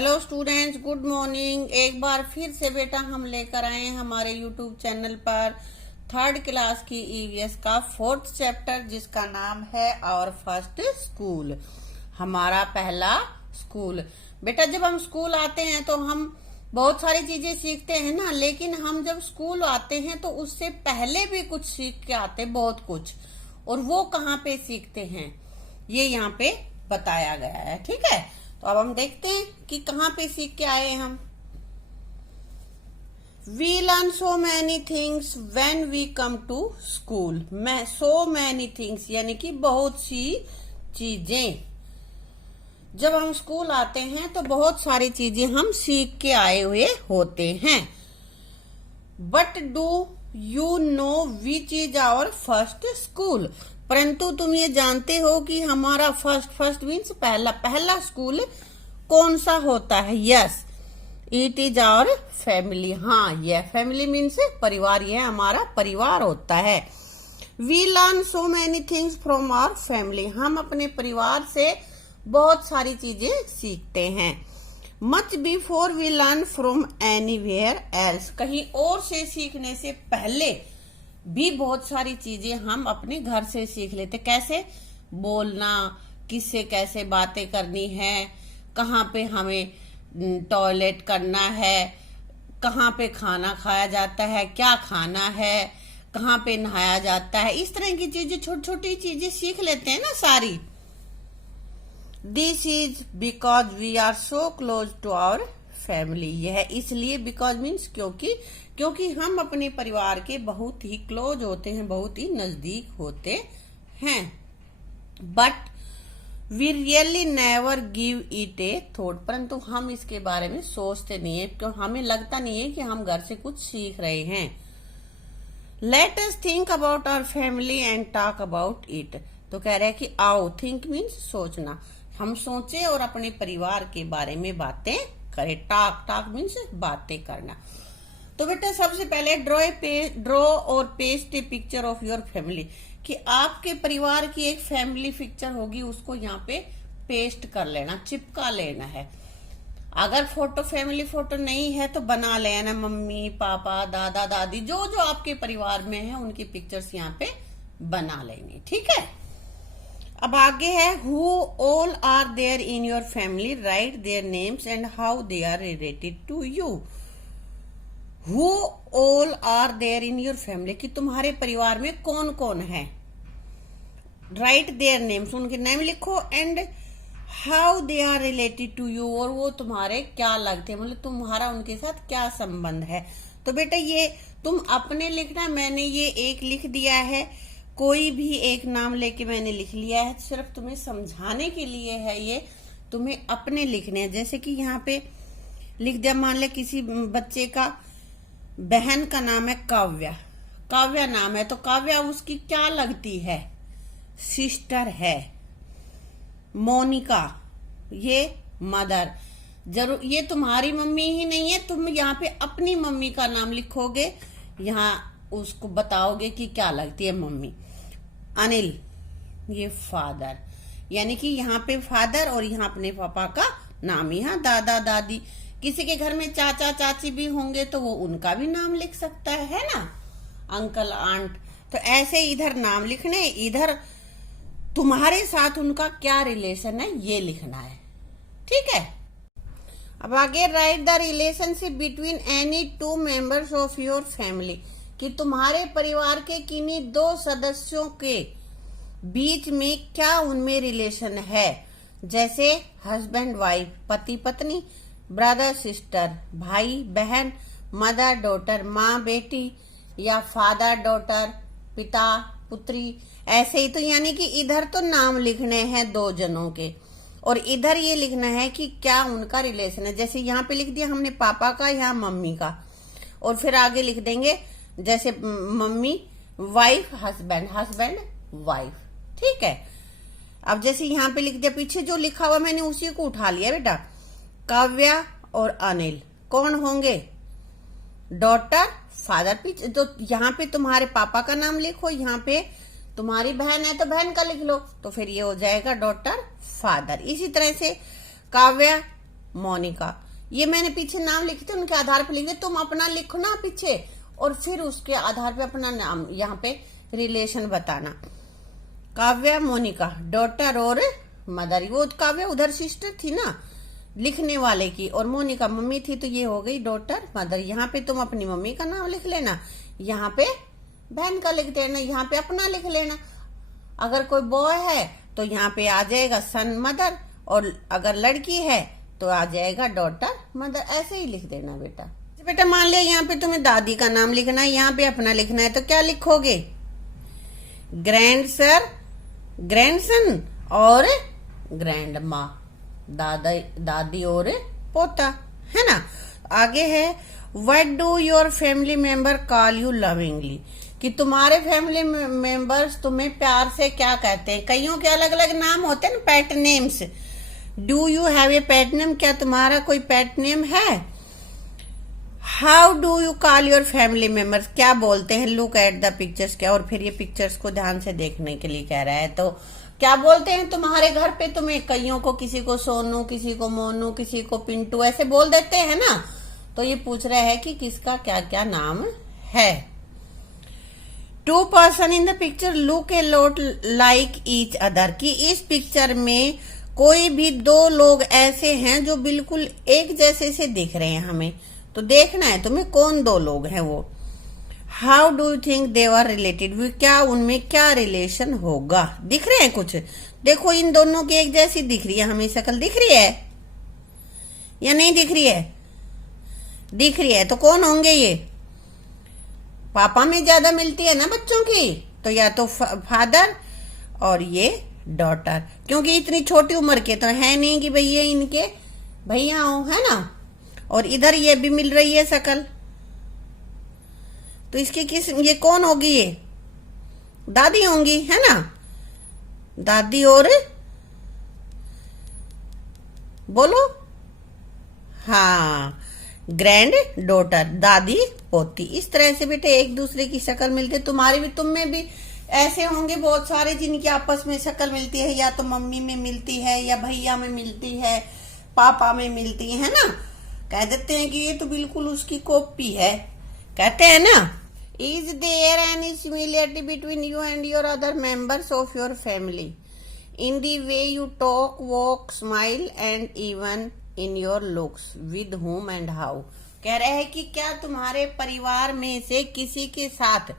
Hello students, good morning. एक बार फिर से बेटा हम लेकर आए हैं हमारे यूट्यूब चैनल पर थर्ड क्लास की ईवीएस का फोर्थ चैप्टर, जिसका नाम है आवर फर्स्ट स्कूल, हमारा पहला स्कूल। बेटा जब हम स्कूल आते हैं तो हम बहुत सारी चीजें सीखते हैं ना, लेकिन हम जब स्कूल आते हैं तो उससे पहले भी कुछ सीख के आते, बहुत कुछ। और वो कहाँ पे सीखते हैं ये यहाँ पे बताया गया है। ठीक है, तो अब हम देखते हैं कि कहाँ पे सीख के आए हम। We learn so many things when we come to school. मैं सो मैनी थिंग्स यानी कि बहुत सी चीजें। जब हम स्कूल आते हैं तो बहुत सारी चीजें हम सीख के आए हुए होते हैं। But do you know which is our first school. परंतु तुम ये जानते हो कि हमारा फर्स्ट मीन्स पहला स्कूल कौन सा होता है। Yes, it is our family. हाँ, यह फैमिली मीन्स परिवार, यह हमारा परिवार होता है। We learn so many things from our family. हम अपने परिवार से बहुत सारी चीजें सीखते हैं। Much before we learn from anywhere else. कहीं और से सीखने से पहले भी बहुत सारी चीजें हम अपने घर से सीख लेते। कैसे बोलना, किससे कैसे बातें करनी है, कहाँ पे हमें टॉयलेट करना है, कहाँ पे खाना खाया जाता है, क्या खाना है, कहाँ पे नहाया जाता है। इस तरह की चीजें, छोटी छोटी चीजें सीख लेते हैं ना सारी। This is because we are so close to our family. यह इसलिए बिकॉज मीन्स क्योंकि हम अपने परिवार के बहुत ही क्लोज होते हैं, बहुत ही नजदीक होते हैं। But we really never give it a thought. परंतु हम इसके बारे में सोचते नहीं है, क्योंकि हमें लगता नहीं है कि हम घर से कुछ सीख रहे हैं। Let us think about our family and talk about it. तो कह रहे हैं कि आओ, थिंक मीन्स सोचना, हम सोचे और अपने परिवार के बारे में बातें करें। टॉक मीन्स बातें करना। तो बेटा सबसे पहले ड्रॉ और paste A picture of your family, कि आपके परिवार की एक फैमिली पिक्चर होगी, उसको यहाँ पे पेस्ट कर लेना, चिपका लेना है। अगर फैमिली फोटो नहीं है तो बना लेना, मम्मी पापा दादा दादी जो जो आपके परिवार में है उनकी पिक्चर्स यहाँ पे बना लेंगे। ठीक है, अब आगे है who all are there in your family, write their names and how they are related to you. Who all are there in your family, कि तुम्हारे परिवार में कौन कौन है। राइट देयर नेम्स, उनके नाम लिखो। And how they are related to you, और वो तुम्हारे क्या लगते हैं, मतलब तुम्हारा उनके साथ क्या संबंध है। तो बेटा ये तुम अपने लिखना, मैंने ये एक लिख दिया है, कोई भी एक नाम लेके मैंने लिख लिया है, सिर्फ तुम्हें समझाने के लिए है। ये तुम्हें अपने लिखने हैं। जैसे कि यहाँ पे लिख दिया, मान ले किसी बच्चे का बहन का नाम है काव्या, काव्या नाम है, तो काव्या उसकी क्या लगती है, सिस्टर है। मोनिका, ये मदर। जरूर ये तुम्हारी मम्मी ही नहीं है, तुम यहाँ पे अपनी मम्मी का नाम लिखोगे, यहाँ उसको बताओगे कि क्या लगती है मम्मी। अनिल, ये फादर, यानी कि यहाँ पे फादर और यहाँ अपने पापा का नाम। यहाँ दादा दादी, किसी के घर में चाचा चाची भी होंगे तो वो उनका भी नाम लिख सकता है ना, अंकल आंट। तो ऐसे इधर नाम लिखने, इधर तुम्हारे साथ उनका क्या रिलेशन है ये लिखना है। ठीक है, अब आगे right the relationship between any two members of your family, कि तुम्हारे परिवार के किन्हीं दो सदस्यों के बीच में क्या उनमें रिलेशन है। जैसे हस्बैंड वाइफ, पति पत्नी, ब्रदर सिस्टर, भाई बहन, मदर डॉटर, माँ बेटी, या फादर डॉटर, पिता पुत्री। ऐसे ही तो यानी कि इधर तो नाम लिखने हैं दो जनों के, और इधर ये लिखना है कि क्या उनका रिलेशन है। जैसे यहाँ पे लिख दिया हमने पापा का, यहाँ मम्मी का, और फिर आगे लिख देंगे जैसे mummy wife, husband husband wife. ठीक है, अब जैसे यहाँ पे लिख दिया, पीछे जो लिखा हुआ मैंने उसी को उठा लिया बेटा। काव्या और अनिल कौन होंगे, डॉटर फादर। पीछे तो यहाँ पे तुम्हारे पापा का नाम लिखो, यहाँ पे तुम्हारी बहन है तो बहन का लिख लो, तो फिर ये हो जाएगा डॉटर फादर। इसी तरह से काव्या मोनिका। ये मैंने पीछे नाम लिखे थे, उनके आधार पे लिख दे। तुम अपना लिखो ना पीछे, और फिर उसके आधार पे अपना नाम यहाँ पे रिलेशन बताना। काव्या मोनिका, डॉटर और मदर। वो काव्या उधर सिस्टर थी ना लिखने वाले की, और मोनिका मम्मी थी, तो ये हो गई डॉटर मदर। यहाँ पे तुम अपनी मम्मी का नाम लिख लेना, यहाँ पे बहन का लिख देना, यहाँ पे अपना लिख लेना। अगर कोई बॉय है तो यहाँ पे आ जाएगा सन मदर, और अगर लड़की है तो आ जाएगा डॉटर मदर। ऐसे ही लिख देना बेटा। बेटा मान लिया यहाँ पे तुम्हें दादी का नाम लिखना है, यहाँ पे अपना लिखना है, तो क्या लिखोगे? ग्रैंड सर, ग्रैंडसन और ग्रैंड माँ, दादी और पोता, है ना। आगे है what do your family member call you lovingly, कि तुम्हारे फैमिली मेंबर्स तुम्हें प्यार से क्या कहते हैं। कईयों के अलग अलग नाम होते हैं ना, pet names. Do you have a pet name, क्या तुम्हारा कोई पेट नेम है? How do you call your family members, क्या बोलते हैं? लुक एट द पिक्चर्स, क्या, और फिर ये पिक्चर्स को ध्यान से देखने के लिए कह रहा है। तो क्या बोलते हैं तुम्हारे घर पे तुम्हें? कईयों को, किसी को सोनू, किसी को मोनू, किसी को पिंटू, ऐसे बोल देते हैं ना। तो ये पूछ रहा है कि किसका क्या क्या नाम है। Two person in the picture look a lot like each other, कि इस पिक्चर में कोई भी दो लोग ऐसे हैं जो बिल्कुल एक जैसे से दिख रहे हैं हमें। तो देखना है तुम्हें कौन दो लोग हैं वो। How do you think they are related, क्या उनमें क्या रिलेशन होगा? दिख रहे हैं कुछ? देखो इन दोनों की एक जैसी दिख रही है हमें शक्ल, दिख रही है या नहीं दिख रही है? दिख रही है। तो कौन होंगे ये? पापा में ज्यादा मिलती है ना बच्चों की, तो या तो फादर और ये डॉटर, क्योंकि इतनी छोटी उम्र के तो है नहीं कि भैया इनके भैया हो, है ना। और इधर ये भी मिल रही है शक्ल, तो इसकी किस, ये कौन होगी? ये दादी होंगी, है ना। दादी और बोलो, हाँ, ग्रैंड डॉटर, दादी पोती। इस तरह से बेटे एक दूसरे की शक्ल मिलती है। तुम्हारी भी, तुम में भी ऐसे होंगे बहुत सारे जिनकी आपस में शक्ल मिलती है, या तो मम्मी में मिलती है, या भैया में मिलती है, पापा में मिलती है ना। कह देते हैं कि ये तो बिल्कुल उसकी कॉपी है, कहते हैं ना। Is there any similarity between you and your other members of your family in the way you talk, walk, smile and even in your looks, with whom and how. कह रहे हैं कि क्या तुम्हारे परिवार में से किसी के साथ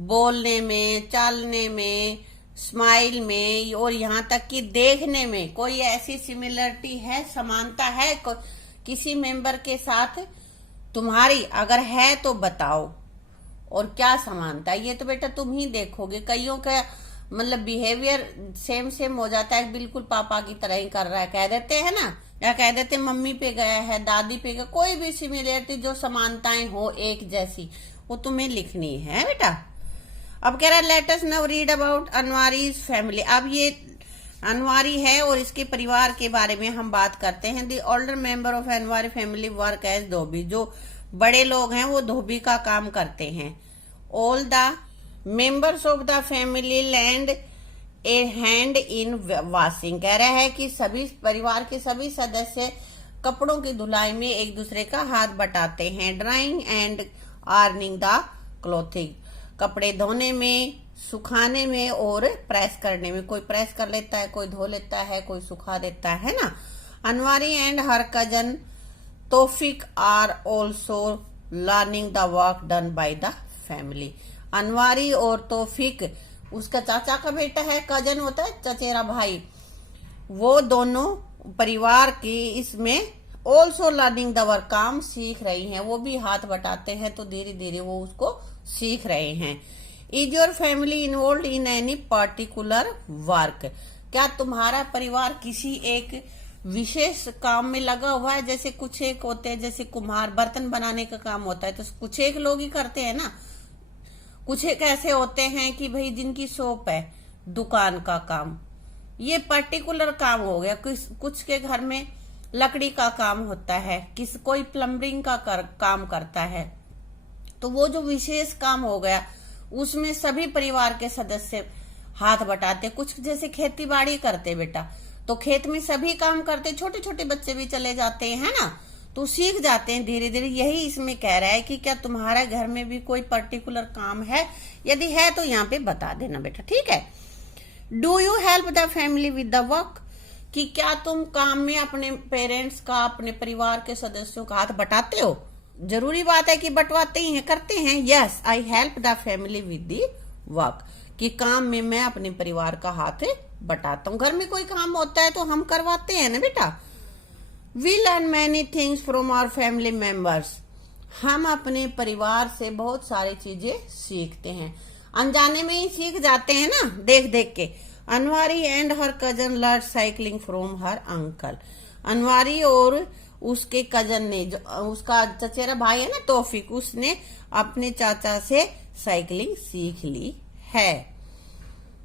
बोलने में, चालने में, स्माइल में, और यहाँ तक कि देखने में कोई ऐसी सिमिलरिटी है, समानता है किसी मेंबर के साथ तुम्हारी? अगर है तो बताओ, और क्या समानता है ये तो बेटा तुम ही देखोगे। कईयों का मतलब बिहेवियर सेम हो जाता है, बिल्कुल पापा की तरह ही कर रहा है, कह देते हैं ना, या कह देते मम्मी पे गया है, दादी पे गया। कोई भी सिमिलरिटी जो समानताएं हो एक जैसी, वो तुम्हें लिखनी है बेटा। अब कह रहा है let us now read about Anwari's family. अब ये अनवारी है और इसके परिवार के बारे में हम बात करते हैं। The older member of Anwari family work as dhobi, जो बड़े लोग हैं वो धोबी का काम करते हैं। All the members of the family land A hand in washing, कह रहा है कि सभी परिवार के सभी सदस्य कपड़ों की धुलाई में एक दूसरे का हाथ बटाते हैं। Drawing and ironing the clothing, कपड़े धोने में, सुखाने में और प्रेस करने में। कोई प्रेस कर लेता है, कोई धो लेता है, कोई सुखा देता है ना। Anwari and her cousin Taufiq are also learning the work done by the family. Anwari और तौफीक उसका चाचा का बेटा है, कजन होता है चचेरा भाई, वो दोनों परिवार की इसमें ऑल्सो लर्निंग द वर्क, काम सीख रही हैं। वो भी हाथ बटाते हैं, तो धीरे धीरे वो उसको सीख रहे हैं। Is your family involve in any particular work, क्या तुम्हारा परिवार किसी एक विशेष काम में लगा हुआ है? जैसे कुछ एक होते हैं, जैसे कुम्हार, बर्तन बनाने का काम होता है तो कुछ एक लोग ही करते हैं ना। कुछ एक ऐसे होते हैं कि भाई जिनकी शॉप है, दुकान का काम, ये पर्टिकुलर काम हो गया। कुछ के घर में लकड़ी का काम होता है, कोई प्लम्बिंग का काम करता है, तो वो जो विशेष काम हो गया उसमें सभी परिवार के सदस्य हाथ बटाते। कुछ जैसे खेती बाड़ी करते बेटा, तो खेत में सभी काम करते, छोटे छोटे बच्चे भी चले जाते हैं ना, तो सीख जाते हैं धीरे धीरे। यही इसमें कह रहा है कि क्या तुम्हारा घर में भी कोई पर्टिकुलर काम है, यदि है तो यहाँ पे बता देना बेटा, ठीक है। Do you help the family with the work, कि क्या तुम काम में अपने पेरेंट्स का, अपने परिवार के सदस्यों का हाथ बटाते हो। जरूरी बात है कि बंटवाते ही हैं, करते हैं। Yes I help the family with the work, कि काम में मैं अपने परिवार का हाथ बटाता हूँ। घर में कोई काम होता है तो हम करवाते हैं ना बेटा। We learn many things from our family members, हम अपने परिवार से बहुत सारी चीजें सीखते हैं, अनजाने में ही सीख जाते हैं ना, देख देख के। Anwari and her cousin learn cycling from her uncle, Anwari और उसके कजन ने, जो उसका चचेरा भाई है ना तौफीक, उसने अपने चाचा से साइकिलिंग सीख ली है।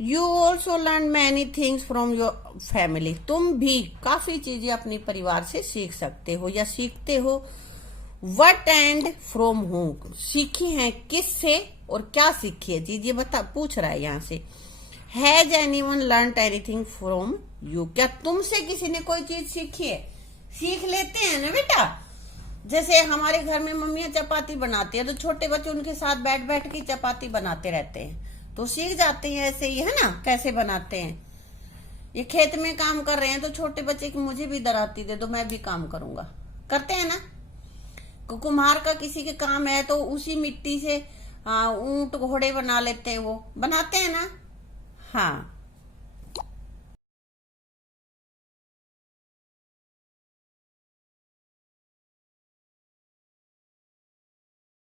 You also learn many things from your family, तुम भी काफी चीजें अपने परिवार से सीख सकते हो या सीखते हो। वट एंड फ्रॉम हूम, सीखी है किससे और क्या सीखी है चीज, ये बता पूछ रहा है यहाँ से। Has anyone learned anything from you, क्या तुमसे किसी ने कोई चीज सीखी है। सीख लेते हैं ना बेटा। जैसे हमारे घर में मम्मियाँ चपाती बनाती है तो छोटे बच्चे उनके साथ बैठ बैठ के चपाती बनाते रहते हैं, तो सीख जाते हैं ऐसे ही, है ना, कैसे बनाते हैं। ये खेत में काम कर रहे हैं तो छोटे बच्चे की मुझे भी दराती दे दो, मैं भी काम करूंगा, करते हैं ना। कुम्हार का किसी के काम है तो उसी मिट्टी से ऊंट घोड़े बना लेते हैं, वो बनाते हैं ना। हाँ।